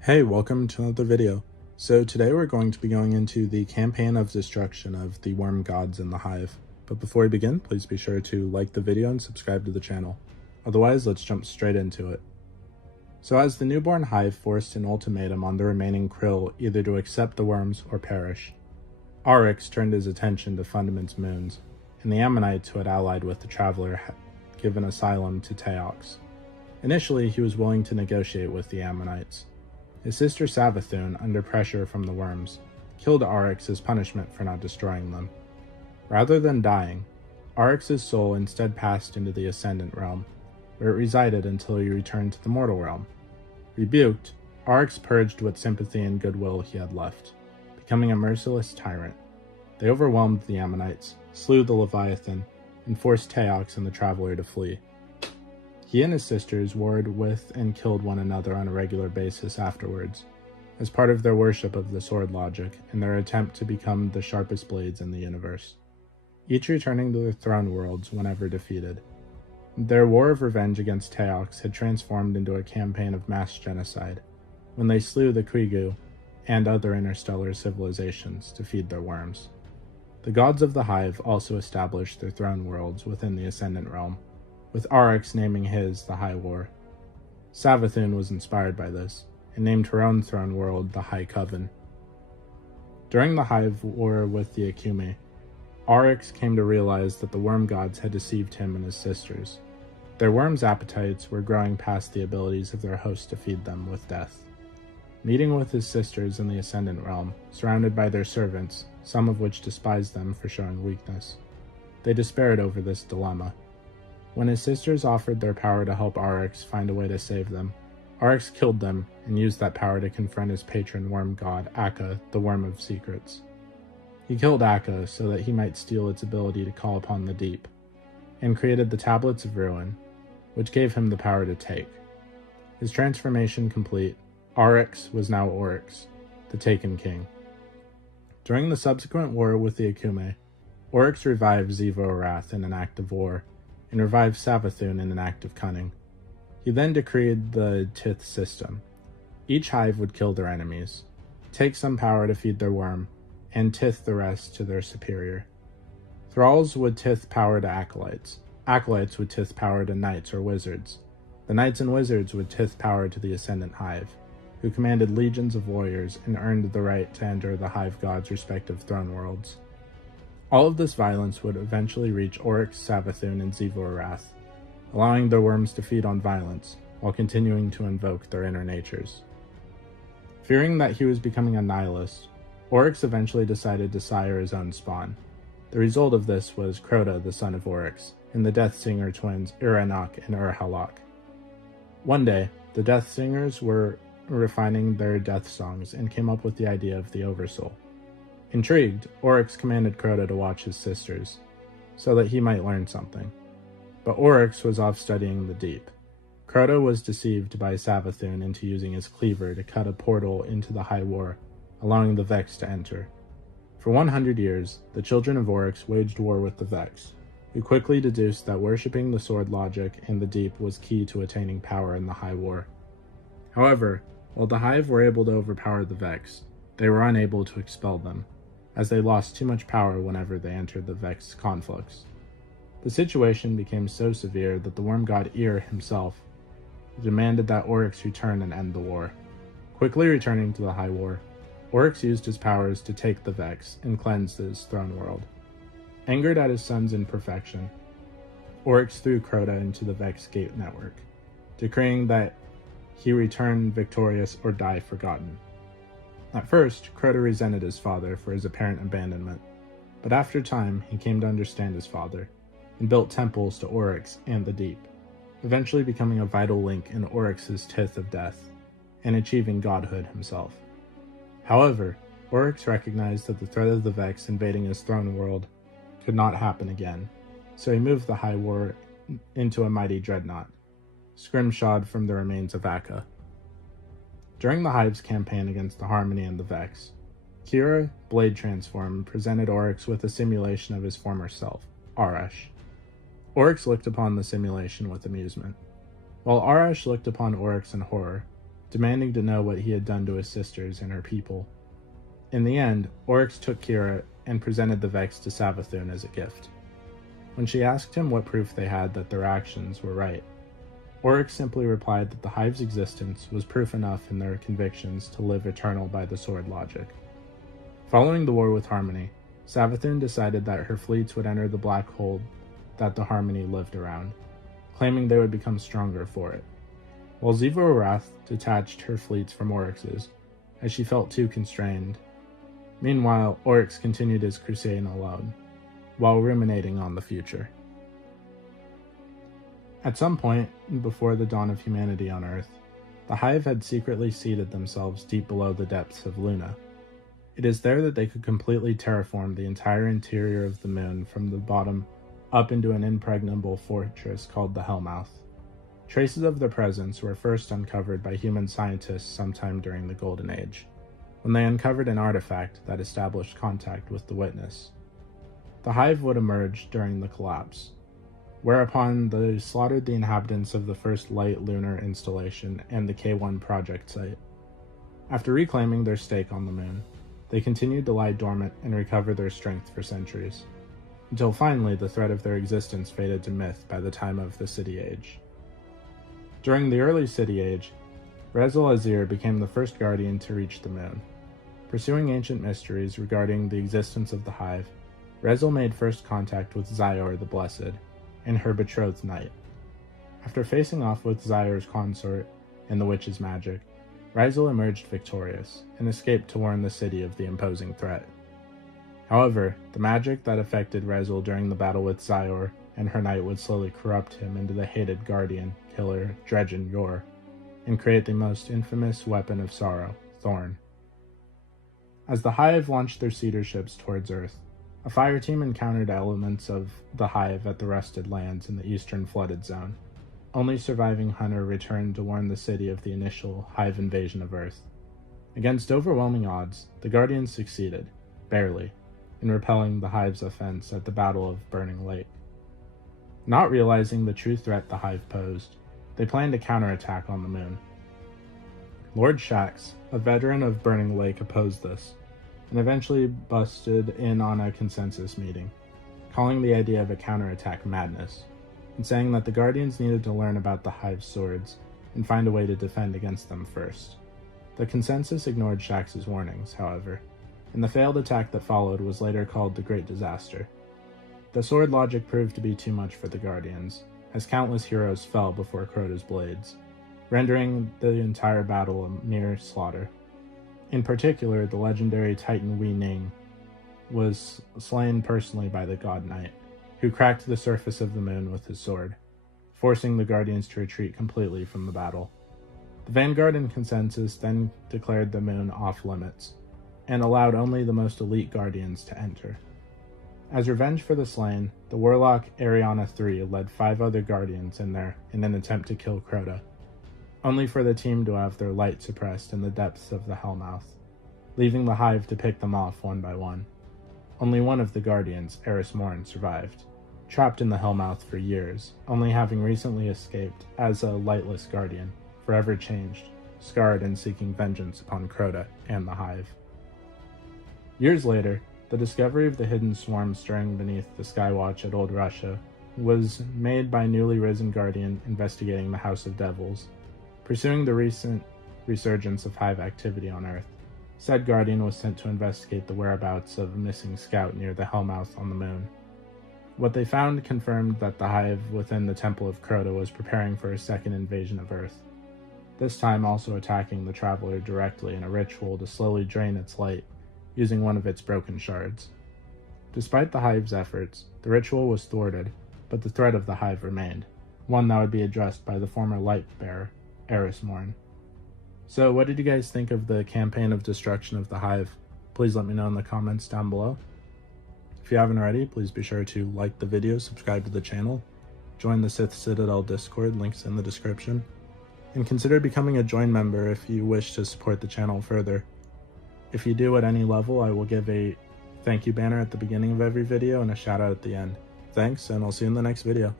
Hey, welcome to another video. So today we're going to be going into the campaign of destruction of the worm gods in the Hive. But before we begin, please be sure to like the video and subscribe to the channel. Otherwise, let's jump straight into it. So as the newborn Hive forced an ultimatum on the remaining Krill either to accept the worms or perish, Arix turned his attention to Fundament's moons, and the Ammonites who had allied with the Traveler had given asylum to Teox. Initially, he was willing to negotiate with the Ammonites. His sister Savathun, under pressure from the worms, killed Arix as punishment for not destroying them. Rather than dying, Arix's soul instead passed into the Ascendant realm, where it resided until he returned to the mortal realm. Rebuked, Arix purged what sympathy and goodwill he had left, becoming a merciless tyrant. They overwhelmed the Ammonites, slew the Leviathan, and forced Teox and the Traveler to flee. He and his sisters warred with and killed one another on a regular basis afterwards, as part of their worship of the sword logic and their attempt to become the sharpest blades in the universe, each returning to their throne worlds whenever defeated. Their war of revenge against Teox had transformed into a campaign of mass genocide, when they slew the Krigu and other interstellar civilizations to feed their worms. The gods of the Hive also established their throne worlds within the Ascendant realm, with Arix naming his the High War. Savathun was inspired by this, and named her own throne world the High Coven. During the Hive War with the Acume, Arix came to realize that the worm gods had deceived him and his sisters. Their worms' appetites were growing past the abilities of their host to feed them with death. Meeting with his sisters in the Ascendant realm, surrounded by their servants, some of which despised them for showing weakness, they despaired over this dilemma. When his sisters offered their power to help Arix find a way to save them, Arix killed them and used that power to confront his patron worm god, Akka, the Worm of Secrets. He killed Akka so that he might steal its ability to call upon the deep, and created the Tablets of Ruin, which gave him the power to take. His transformation complete, Arix was now Oryx, the Taken King. During the subsequent war with the Acume, Oryx revived Xivo Arath in an act of war, and revived Savathun in an act of cunning. He then decreed the Tith system. Each hive would kill their enemies, take some power to feed their worm, and tith the rest to their superior. Thralls would tith power to acolytes. Acolytes would tith power to knights or wizards. The knights and wizards would tith power to the Ascendant Hive, who commanded legions of warriors and earned the right to enter the Hive gods' respective throne worlds. All of this violence would eventually reach Oryx, Savathun, and Xivo Arath, allowing their worms to feed on violence, while continuing to invoke their inner natures. Fearing that he was becoming a nihilist, Oryx eventually decided to sire his own spawn. The result of this was Crota, the son of Oryx, and the Death Singer twins Uranak and Urhalak. One day, the Death Singers were refining their death songs and came up with the idea of the Oversoul. Intrigued, Oryx commanded Crota to watch his sisters, so that he might learn something. But Oryx was off studying the deep. Crota was deceived by Savathun into using his cleaver to cut a portal into the High War, allowing the Vex to enter. For 100 years, the children of Oryx waged war with the Vex, who quickly deduced that worshipping the sword logic in the deep was key to attaining power in the High War. However, while the Hive were able to overpower the Vex, they were unable to expel them, as they lost too much power whenever they entered the Vex conflicts. The situation became so severe that the worm god Ir himself demanded that Oryx return and end the war. Quickly returning to the High War, Oryx used his powers to take the Vex and cleanse his throne world. Angered at his son's imperfection, Oryx threw Crota into the Vex Gate network, decreeing that he return victorious or die forgotten. At first, Crota resented his father for his apparent abandonment, but after time he came to understand his father, and built temples to Oryx and the Deep, eventually becoming a vital link in Oryx's Tith of Death, and achieving godhood himself. However, Oryx recognized that the threat of the Vex invading his throne world could not happen again, so he moved the High War into a mighty dreadnought, scrimshawed from the remains of Akka. During the Hive's campaign against the Harmony and the Vex, Kira, Blade Transform, presented Oryx with a simulation of his former self, Arash. Oryx looked upon the simulation with amusement. While Arash looked upon Oryx in horror, demanding to know what he had done to his sisters and her people. In the end, Oryx took Kira and presented the Vex to Savathun as a gift. When she asked him what proof they had that their actions were right, Oryx simply replied that the Hive's existence was proof enough in their convictions to live eternal by the sword logic. Following the war with Harmony, Savathun decided that her fleets would enter the black hole that the Harmony lived around, claiming they would become stronger for it, while Xivu Arath detached her fleets from Oryx's, as she felt too constrained. Meanwhile, Oryx continued his crusade alone, while ruminating on the future. At some point before the dawn of humanity on Earth, the Hive had secretly seated themselves deep below the depths of Luna. It is there that they could completely terraform the entire interior of the moon from the bottom up into an impregnable fortress called the Hellmouth. Traces of their presence were first uncovered by human scientists sometime during the Golden Age, when they uncovered an artifact that established contact with the Witness. The Hive would emerge during the collapse, whereupon they slaughtered the inhabitants of the first light lunar installation and the K1 project site. After reclaiming their stake on the moon, they continued to lie dormant and recover their strength for centuries, until finally the threat of their existence faded to myth by the time of the City Age. During the early City Age, Rezel Azir became the first Guardian to reach the moon. Pursuing ancient mysteries regarding the existence of the Hive, Rezel made first contact with Xior the Blessed and her betrothed knight. After facing off with Xior's consort and the witch's magic, Rezel emerged victorious and escaped to warn the city of the imposing threat. However, the magic that affected Rezel during the battle with Xior and her knight would slowly corrupt him into the hated guardian killer Dredgen Yor, and create the most infamous weapon of sorrow, Thorn. As the Hive launched their cedar ships towards Earth, a fire team encountered elements of the Hive at the Rusted Lands in the eastern flooded zone. Only surviving Hunter returned to warn the city of the initial Hive invasion of Earth. Against overwhelming odds, the Guardians succeeded, barely, in repelling the Hive's offense at the Battle of Burning Lake. Not realizing the true threat the Hive posed, they planned a counterattack on the moon. Lord Shax, a veteran of Burning Lake, opposed this, and eventually busted in on a consensus meeting, calling the idea of a counterattack madness, and saying that the Guardians needed to learn about the Hive's swords and find a way to defend against them first. The consensus ignored Shax's warnings, however, and the failed attack that followed was later called the Great Disaster. The sword logic proved to be too much for the Guardians, as countless heroes fell before Crota's blades, rendering the entire battle a mere slaughter. In particular, the legendary Titan Wei Ning was slain personally by the God Knight, who cracked the surface of the moon with his sword, forcing the Guardians to retreat completely from the battle. The Vanguard and Consensus then declared the moon off limits, and allowed only the most elite Guardians to enter. As revenge for the slain, the warlock Ariana III led 5 other Guardians in there in an attempt to kill Crota, only for the team to have their light suppressed in the depths of the Hellmouth, leaving the Hive to pick them off one by one. Only one of the Guardians, Eris Morn, survived, trapped in the Hellmouth for years, only having recently escaped as a lightless Guardian, forever changed, scarred and seeking vengeance upon Crota and the Hive. Years later, the discovery of the hidden swarm stirring beneath the Skywatch at Old Russia was made by newly risen Guardian investigating the House of Devils. Pursuing the recent resurgence of Hive activity on Earth, said Guardian was sent to investigate the whereabouts of a missing scout near the Hellmouth on the moon. What they found confirmed that the Hive within the Temple of Crota was preparing for a second invasion of Earth, this time also attacking the Traveler directly in a ritual to slowly drain its light, using one of its broken shards. Despite the Hive's efforts, the ritual was thwarted, but the threat of the Hive remained, one that would be addressed by the former Light-Bearer, Eris Morn. So what did you guys think of the campaign of destruction of the Hive? Please let me know in the comments down below. If you haven't already, please be sure to like the video, subscribe to the channel, join the Sith Citadel Discord, links in the description, and consider becoming a join member if you wish to support the channel further. If you do at any level, I will give a thank you banner at the beginning of every video and a shout out at the end. Thanks, and I'll see you in the next video.